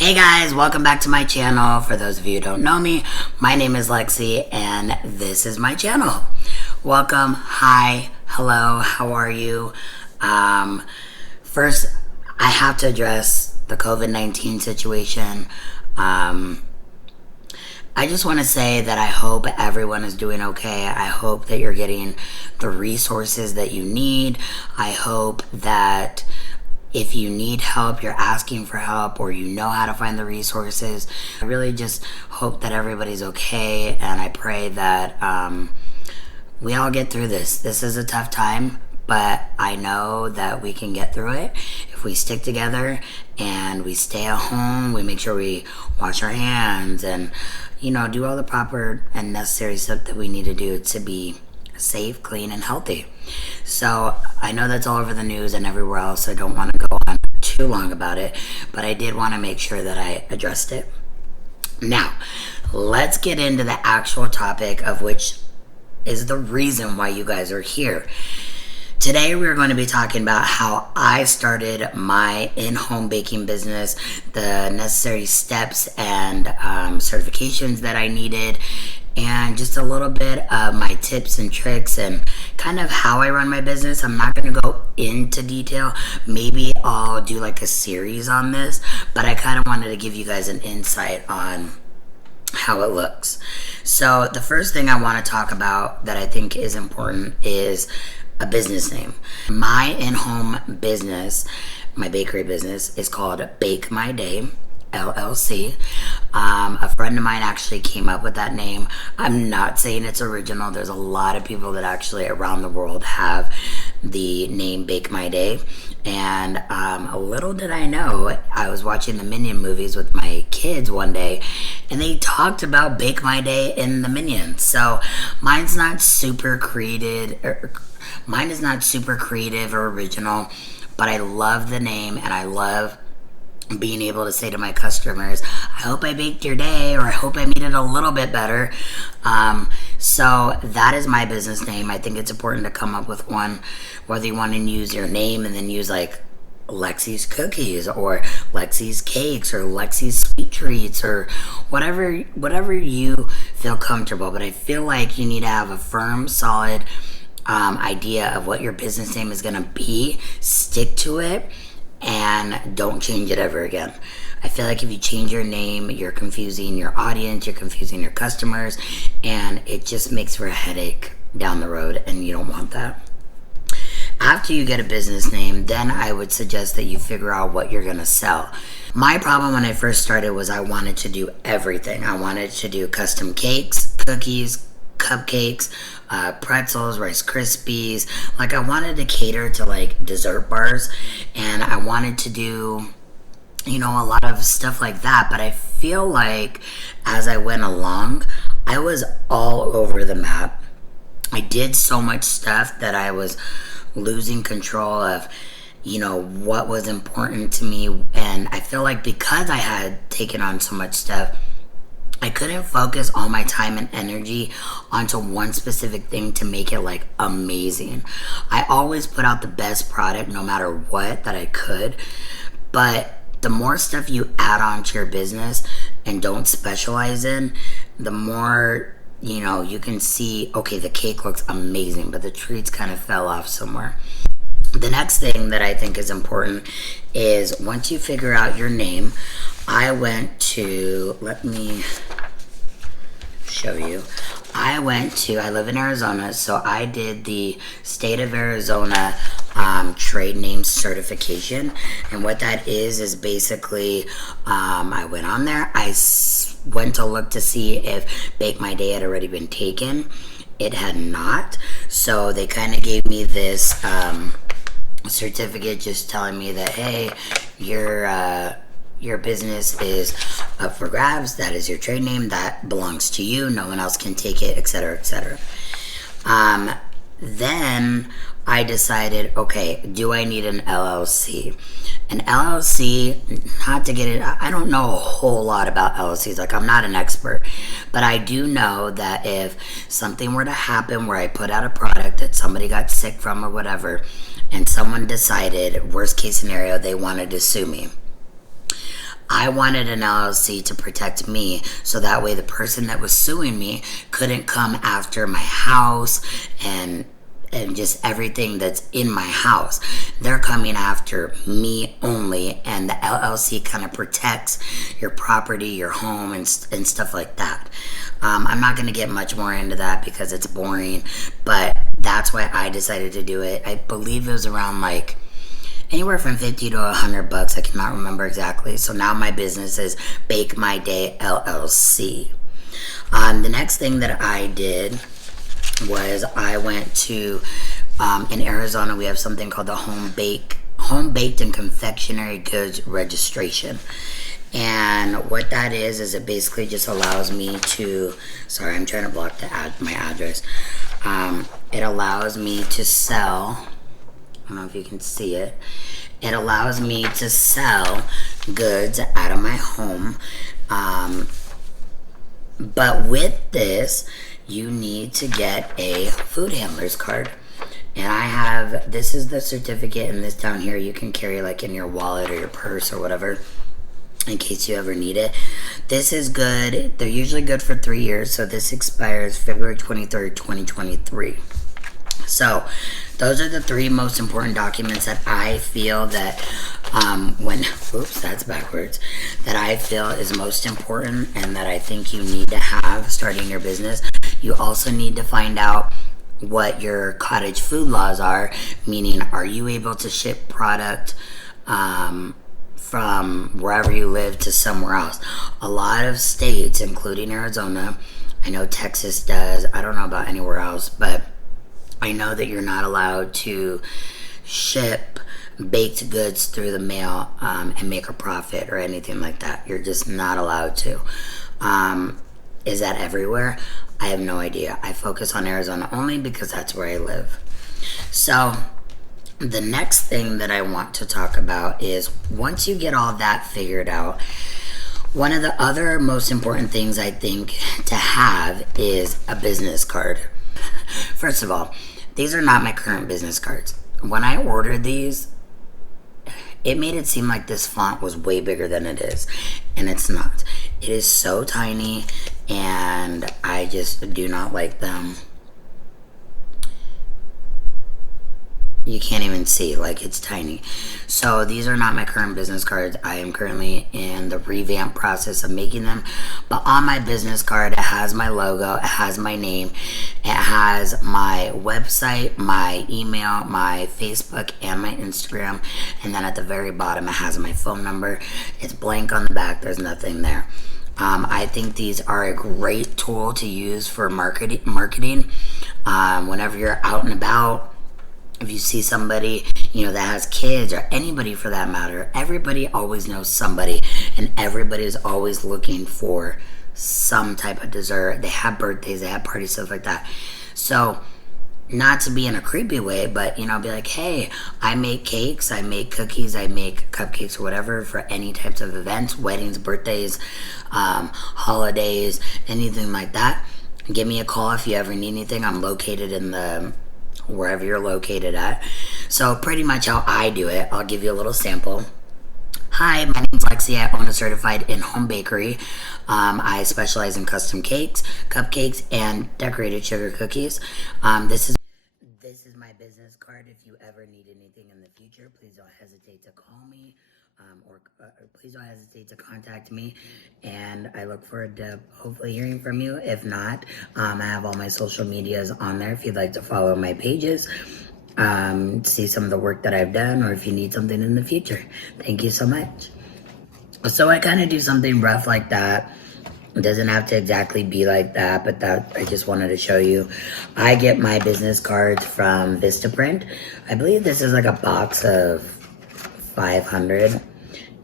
Hey guys, welcome back to my channel. For those of you who don't know me, my name is Lexi and this is my channel. Welcome, hi, hello, how are you? First, I have to address the COVID-19 situation. I just want to say that I hope everyone is doing okay. I hope that you're getting the resources that you need. I hope that if you need help, you're asking for help, or you know how to find the resources. I really just hope that everybody's okay, and I pray that we all get through this. This is a tough time, but I know that we can get through it if we stick together and we stay at home. We make sure we wash our hands and, do all the proper and necessary stuff that we need to do to be safe, clean, and healthy. So I know that's all over the news and everywhere else. I don't want to go on too long about it, but I did want to make sure that I addressed it. Now, let's get into the actual topic, of which is the reason why you guys are here. Today we're going to be talking about how I started my in-home baking business, the necessary steps and certifications that I needed, and just a little bit of my tips and tricks and kind of how I run my business. I'm not going to go into detail. Maybe I'll do like a series on this, but I kind of wanted to give you guys an insight on how it looks. So the first thing I want to talk about that I think is important is a business name. My in-home business, my bakery business, is called Bake My Day, LLC. A friend of mine actually came up with that name. I'm not saying it's original. There's a lot of people that actually around the world have the name Bake My Day. And little did I know, I was watching the Minion movies with my kids one day, and they talked about Bake My Day in the Minions. So mine's not super creative or original, but I love the name, and I love being able to say to my customers, I hope I baked your day, or I hope I made it a little bit better. So that is my business name. I think it's important to come up with one, whether you want to use your name and then use like Lexi's Cookies or Lexi's Cakes or Lexi's Sweet Treats or whatever you feel comfortable. But I feel like you need to have a firm, solid idea of what your business name is going to be. Stick to it and don't change it ever again. I feel like if you change your name, you're confusing your audience, you're confusing your customers, and it just makes for a headache down the road, and you don't want that. After you get a business name, then I would suggest that you figure out what you're gonna sell. My problem when I first started was I wanted to do everything. I wanted to do custom cakes, cookies, cupcakes, pretzels, Rice Krispies. Like, I wanted to cater to like dessert bars, and I wanted to do a lot of stuff like that. But I feel like as I went along, I was all over the map. I did so much stuff that I was losing control of what was important to me. And I feel like because I had taken on so much stuff, I couldn't focus all my time and energy onto one specific thing to make it like amazing. I always put out the best product no matter what that I could, but the more stuff you add on to your business and don't specialize in, the more you can see, okay, the cake looks amazing, but the treats kind of fell off somewhere. The next thing that I think is important is once you figure out your name, I let me show you. I live in Arizona, so I did the state of Arizona trade name certification. And what that is basically, I went on there, I went to look to see if Bake My Day had already been taken. It had not. So they kind of gave me this certificate just telling me that, hey, your business is up for grabs. That is your trade name. That belongs to you. No one else can take it, etc., etc. Then I decided, okay, do I need an LLC? An LLC, not to get it, I don't know a whole lot about LLCs. Like, I'm not an expert, but I do know that if something were to happen where I put out a product that somebody got sick from or whatever, and someone decided, worst case scenario, they wanted to sue me, I wanted an LLC to protect me, so that way the person that was suing me couldn't come after my house and just everything that's in my house. They're coming after me only, and the LLC kind of protects your property, your home, and stuff like that. I'm not going to get much more into that because it's boring, but that's why I decided to do it. I believe it was around like anywhere from 50 to $100. I cannot remember exactly. So now my business is Bake My Day LLC. The next thing that I did was I went to, in Arizona, we have something called the Home Baked and Confectionery Goods Registration. And what that is it basically just allows me to, sorry, I'm trying to block my address. It allows me to sell, I don't know if you can see it. It allows me to sell goods out of my home. But with this, you need to get a food handler's card. And I have, this is the certificate, and this down here you can carry like in your wallet or your purse or whatever, in case you ever need it. This is good. They're usually good for 3 years, so this expires February 23rd, 2023. So those are the 3 most important documents that I feel that that's backwards, that I feel is most important and that I think you need to have starting your business. You also need to find out what your cottage food laws are, meaning are you able to ship product from wherever you live to somewhere else. A lot of states, including Arizona, I know Texas does, I don't know about anywhere else, but I know that you're not allowed to ship baked goods through the mail and make a profit or anything like that. You're just not allowed to. Is that everywhere? I have no idea. I focus on Arizona only because that's where I live. So the next thing that I want to talk about is once you get all that figured out, one of the other most important things I think to have is a business card. First of all, these are not my current business cards. When I ordered these, it made it seem like this font was way bigger than it is, and it's not. It is so tiny, and I just do not like them. You can't even see, like, it's tiny. So these are not my current business cards. I am currently in the revamp process of making them. But on my business card, it has my logo, it has my name, it has my website, my email, my Facebook, and my Instagram. And then at the very bottom, it has my phone number. It's blank on the back, there's nothing there. I think these are a great tool to use for marketing. Whenever you're out and about, if you see somebody, that has kids, or anybody for that matter, everybody always knows somebody, and everybody is always looking for some type of dessert. They have birthdays, they have parties, stuff like that. So, not to be in a creepy way, but, be like, hey, I make cakes, I make cookies, I make cupcakes or whatever for any types of events, weddings, birthdays, holidays, anything like that. Give me a call if you ever need anything. I'm located in wherever you're located at. So pretty much how I do it, I'll give you a little sample. Hi, my name's Lexi. I own a certified in-home bakery. I specialize in custom cakes, cupcakes, and decorated sugar cookies. This is my business card. If you ever need anything in the future, please don't hesitate to call me, or please don't hesitate to contact me. And I look forward to hopefully hearing from you. If not, I have all my social medias on there if you'd like to follow my pages, see some of the work that I've done, or if you need something in the future. Thank you so much. So I kind of do something rough like that. It doesn't have to exactly be like that, but that I just wanted to show you. I get my business cards from Vistaprint. I believe this is like a box of 500,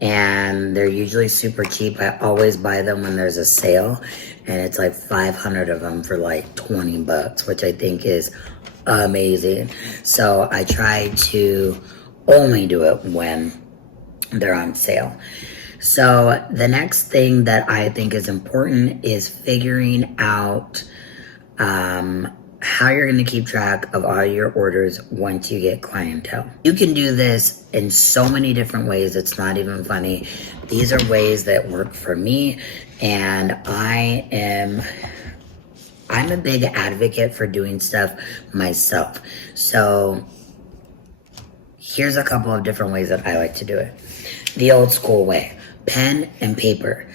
and they're usually super cheap. I always buy them when there's a sale, and it's like 500 of them for like 20 bucks, which I think is amazing. So I try to only do it when they're on sale. So the next thing that I think is important is figuring out how you're going to keep track of all your orders once you get clientele. You can do this in so many different ways. It's not even funny. These are ways that work for me, and I'm a big advocate for doing stuff myself. So here's a couple of different ways that I like to do it. The old school way, pen and paper.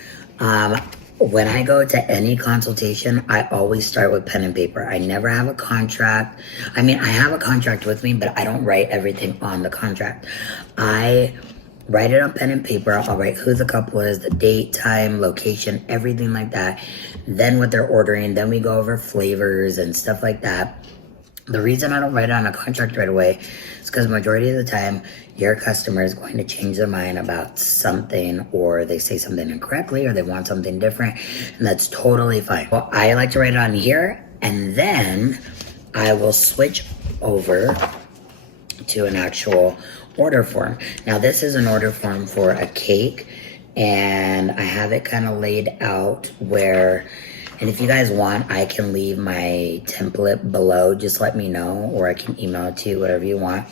When I go to any consultation, I always start with pen and paper. I never have a contract. I mean, I have a contract with me, but I don't write everything on the contract. I write it on pen and paper. I'll write who the couple is, the date, time, location, everything like that. Then what they're ordering. Then we go over flavors and stuff like that. The reason I don't write it on a contract right away is because majority of the time, your customer is going to change their mind about something, or they say something incorrectly, or they want something different, and that's totally fine. Well, I like to write it on here, and then I will switch over to an actual order form. Now, this is an order form for a cake, and I have it kind of laid out where, and if you guys want, I can leave my template below. Just let me know, or I can email it to you, whatever you want.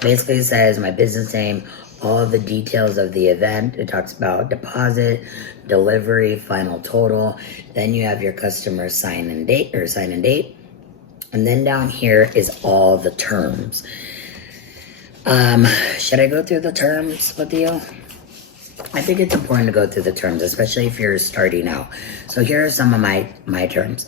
Basically, it says my business name, all of the details of the event. It talks about deposit, delivery, final total. Then you have your customer sign and date. And then down here is all the terms. Should I go through the terms with you? I think it's important to go through the terms, especially if you're starting out. So here are some of my terms.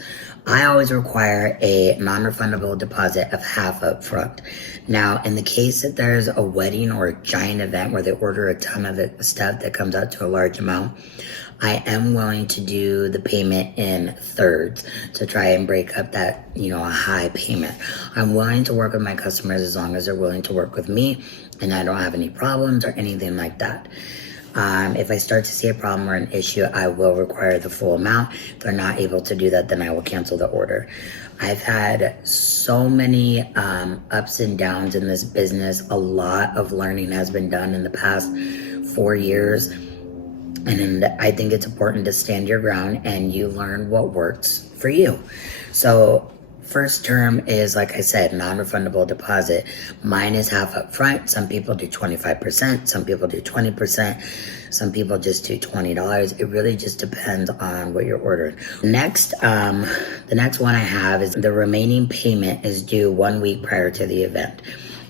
I always require a non-refundable deposit of half up front. Now, in the case that there's a wedding or a giant event where they order a ton of stuff that comes out to a large amount, I am willing to do the payment in thirds to try and break up that, a high payment. I'm willing to work with my customers as long as they're willing to work with me and I don't have any problems or anything like that. If I start to see a problem or an issue, I will require the full amount. If they're not able to do that, then I will cancel the order. I've had so many ups and downs in this business. A lot of learning has been done in the past 4 years. And I think it's important to stand your ground and you learn what works for you. So first term is, like I said, non-refundable deposit. Mine is half up front. Some people do 25%. Some people do 20%. Some people just do $20. It really just depends on what you're ordering. Next, the next one I have is the remaining payment is due 1 week prior to the event.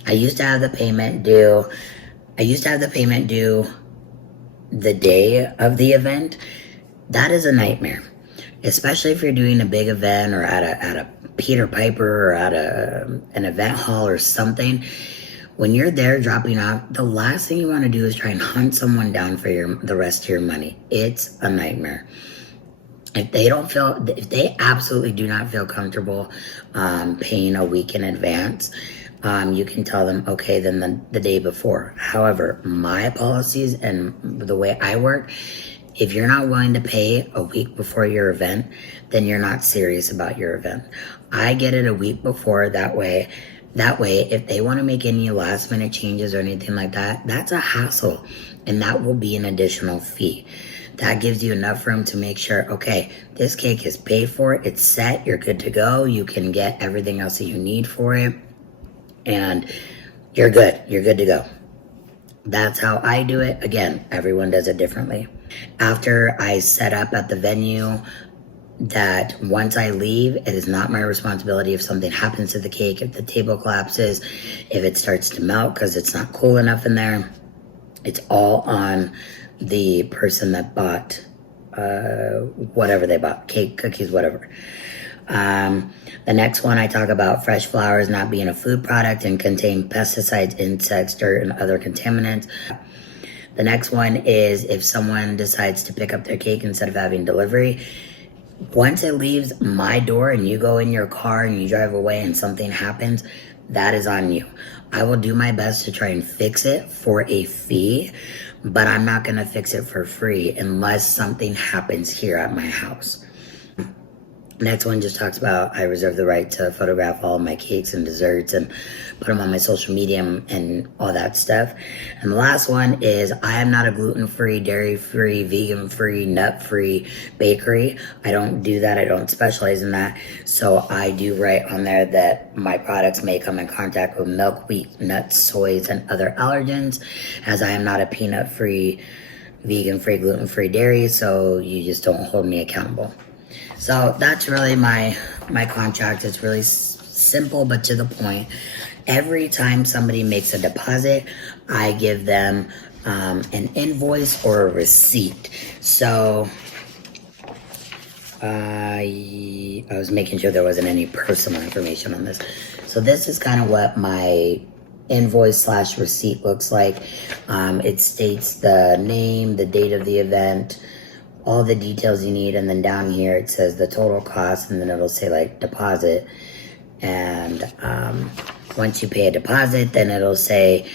I used to have the payment due the day of the event. That is a nightmare, especially if you're doing a big event or at a Peter Piper or at an event hall or something. When you're there dropping off, the last thing you want to do is try and hunt someone down for the rest of your money. It's a nightmare. If they absolutely do not feel comfortable paying a week in advance, you can tell them, okay, then the day before. However, my policies and the way I work, if you're not willing to pay a week before your event, then you're not serious about your event. I get it a week before. That way, if they want to make any last minute changes or anything like that, that's a hassle, and that will be an additional fee. That gives you enough room to make sure, okay, this cake is paid for, it's set, you're good to go, you can get everything else that you need for it, and you're good to go. That's how I do it. Again, everyone does it differently. After I set up at the venue, that once I leave, it is not my responsibility if something happens to the cake, if the table collapses, if it starts to melt because it's not cool enough in there. It's all on the person that bought whatever they bought, cake, cookies, whatever. The next one, I talk about fresh flowers not being a food product and contain pesticides, insects, dirt, and other contaminants. The next one is if someone decides to pick up their cake instead of having delivery, once it leaves my door and you go in your car and you drive away and something happens, that is on you. I will do my best to try and fix it for a fee, but I'm not going to fix it for free unless something happens here at my house. Next one just talks about I reserve the right to photograph all of my cakes and desserts and put them on my social media and all that stuff. And the last one is I am not a gluten-free, dairy-free, vegan-free, nut-free bakery. I don't do that. I don't specialize in that. So I do write on there that my products may come in contact with milk, wheat, nuts, soys, and other allergens, as I am not a peanut-free, vegan-free, gluten-free dairy, so you just don't hold me accountable. So that's really my contract. It's really simple but to the point. Every time somebody makes a deposit, I give them an invoice or a receipt. So I was making sure there wasn't any personal information on this. So this is kind of what my invoice / receipt looks like. It states the name, the date of the event, all the details you need, and then down here it says the total cost, and then it'll say like deposit. And once you pay a deposit, then it'll say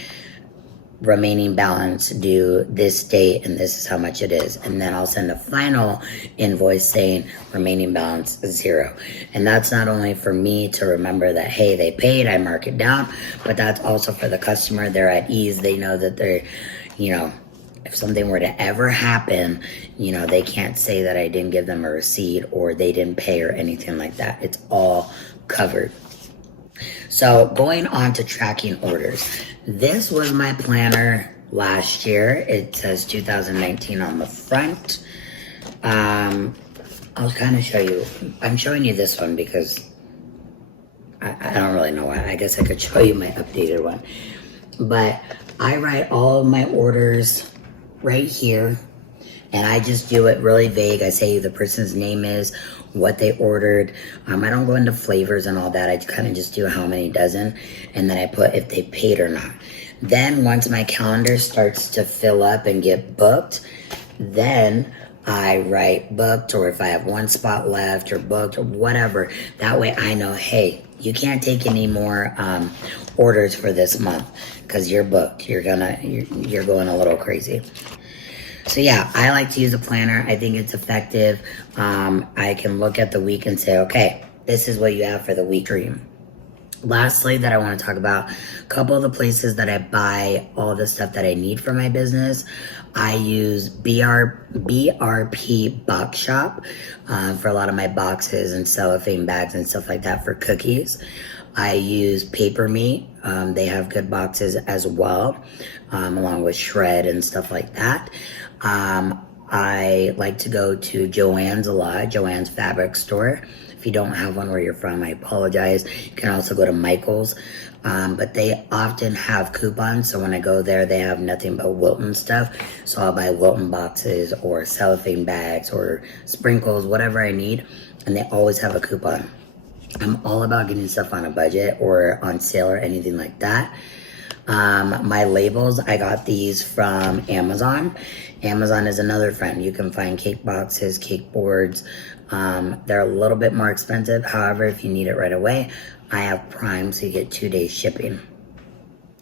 remaining balance due this date, and this is how much it is. And then I'll send a final invoice saying remaining balance 0. And that's not only for me to remember that, hey, they paid, I mark it down, but that's also for the customer. They're at ease. They know that they're, you know, if something were to ever happen, you know, they can't say that I didn't give them a receipt or they didn't pay or anything like that. It's all covered. So going on to tracking orders. This was my planner last year. It says 2019 on the front. I'll kind of show you. I'm showing you this one because I don't really know why. I guess I could show you my updated one. But I write all of my orders right here. And I just do it really vague. I say who the person's name is, what they ordered. I don't go into flavors and all that. I kind of just do how many dozen. And then I put if they paid or not. Then once my calendar starts to fill up and get booked, then I write booked, or if I have one spot left or booked or whatever. That way I know, hey, you can't take any more orders for this month because you're booked. You're going a little crazy. So yeah, I like to use a planner. I think it's effective. I can look at the week and say, okay, this is what you have for the week stream. Lastly, that I want to talk about, a couple of the places that I buy all the stuff that I need for my business. I use BRP Box Shop for a lot of my boxes and cellophane bags and stuff like that for cookies. I use Paper Meat. They have good boxes as well, along with Shred and stuff like that. I like to go to Joann's a lot, Joann's Fabric Store. If you don't have one where you're from, I apologize. You can also go to Michael's, but they often have coupons. So when I go there, they have nothing but Wilton stuff. So I'll buy Wilton boxes or cellophane bags or sprinkles, whatever I need. And they always have a coupon. I'm all about getting stuff on a budget or on sale or anything like that. My labels, I got these from Amazon. Amazon is another friend. You can find cake boxes, cake boards. They're a little bit more expensive. However, if you need it right away, I have Prime, so you get 2 days shipping.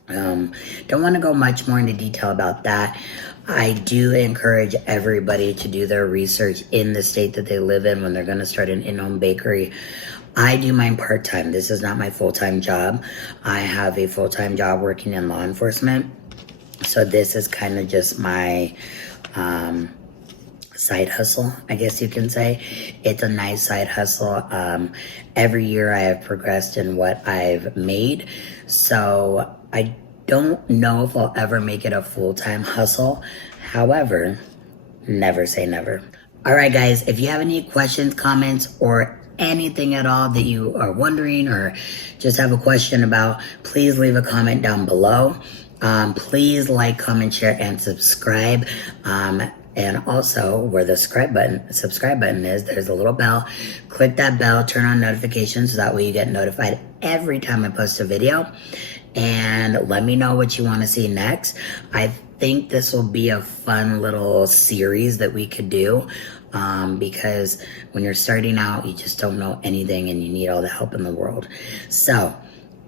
Don't want to go much more into detail about that. I do encourage everybody to do their research in the state that they live in when they're going to start an in-home bakery. I do mine part-time. This is not my full-time job. I have a full-time job working in law enforcement. So this is kind of just my side hustle, I guess you can say. It's a nice side hustle. Every year I have progressed in what I've made. So I don't know if I'll ever make it a full-time hustle. However, never say never. All right, guys, if you have any questions, comments, or anything at all that you are wondering or just have a question about, please leave a comment down below. Please like, comment, share, and subscribe. And also, where the subscribe button is, there's a little bell. Click that bell, turn on notifications, so that way you get notified every time I post a video. And let me know what you want to see next. I think this will be a fun little series that we could do. Because when you're starting out, you just don't know anything and you need all the help in the world. So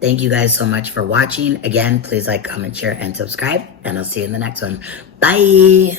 thank you guys so much for watching. Again, please like, comment, share, and subscribe, and I'll see you in the next one. Bye.